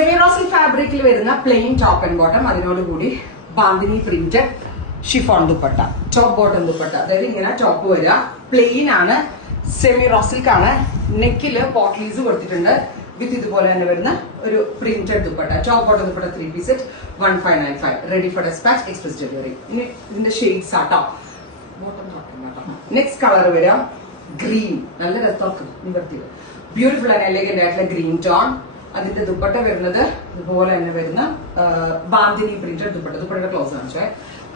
Semi-Rosell ഫാബ്രിക്കിൽ വരുന്ന plain top and bottom, അതിനോടുകൂടി bandhani printed chiffon dupatta, top bottom dupatta. അതായത് ഇങ്ങനെ ടോപ്പ് വരിക, പ്ലെയിൻ ആണ്, സെമി-റോസിൽക്കാണ്. നെക്കില് പോട്ട്ലീസ് കൊടുത്തിട്ടുണ്ട് വിത്ത് ഇതുപോലെ തന്നെ വരുന്ന ഒരു printed dupatta. Top bottom dupatta 3 piece set 1595, ready for dispatch, express delivery. ഇനി ഇതിന്റെ ഷെയ്ഡ്സ് ആട്ടോ. നെക്സ്റ്റ് കളർ വരാം ഗ്രീൻ, നല്ല രസമൊക്കെ നിവർത്തിയത്, ബ്യൂട്ടിഫുൾ ആൻഡ് എലഗന്റ് ആയിട്ടുള്ള ഗ്രീൻ ടോൺ. അതിന്റെ ദുപ്പട്ട വരുന്നത് ഇതുപോലെ തന്നെ വരുന്ന ബാന്തിനി പ്രിന്റഡ് ദുപ്പട്ട. ദുപ്പട്ടയുടെ ക്ലോസ് കാണിച്ചേ.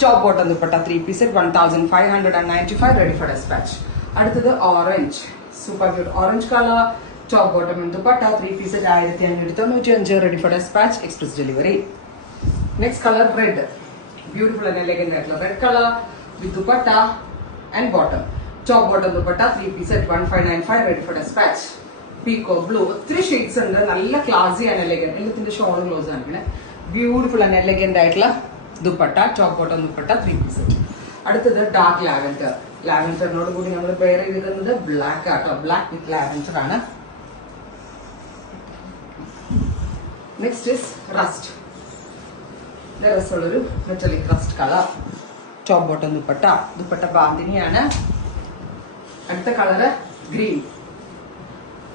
Top bottom dupatta 3 piece set 1595, ready for dispatch. അടുത്തത് orange, super beautiful orange colour, top bottom dupatta 3 piece set 1595, ready for dispatch, express delivery. Next colour red, beautiful and elegant ആയിട്ടുള്ള red colour with dupatta and bottom. Top bottom dupatta 3 piece set 1595, ready for dispatch. Peacock blue, ഒത്തിരി shades ഉണ്ട്, നല്ല classy and elegant. എല്ലാത്തിന്റെ shawl close ആണ്. Beautiful and elegant ആയിട്ടുള്ള dupatta, top bottom dupatta 3 piece set. അടുത്തത് dark lavender. ലാവൻഡറിനോട് കൂടി നമ്മൾ പെയർ ചെയ്തിരുന്നത് ബ്ലാക്ക് ആട്ടോ, ബ്ലാക്ക് വിത്ത് ലാവൻഡർ ആണ്. നെക്സ്റ്റ് ഇസ് റസ്റ്റ്, രസമുള്ളൊരു metallic rust colour, top bottom dupatta. Dupatta ബാന്തിനിയാണ്. അടുത്ത കളറ് ഗ്രീൻ.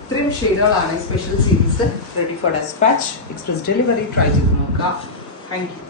ഇത്രയും ഷെയ്ഡുകളാണ് special series. Ready for dispatch, express delivery. Try ചെയ്ത് നോക്കാം. Thank U.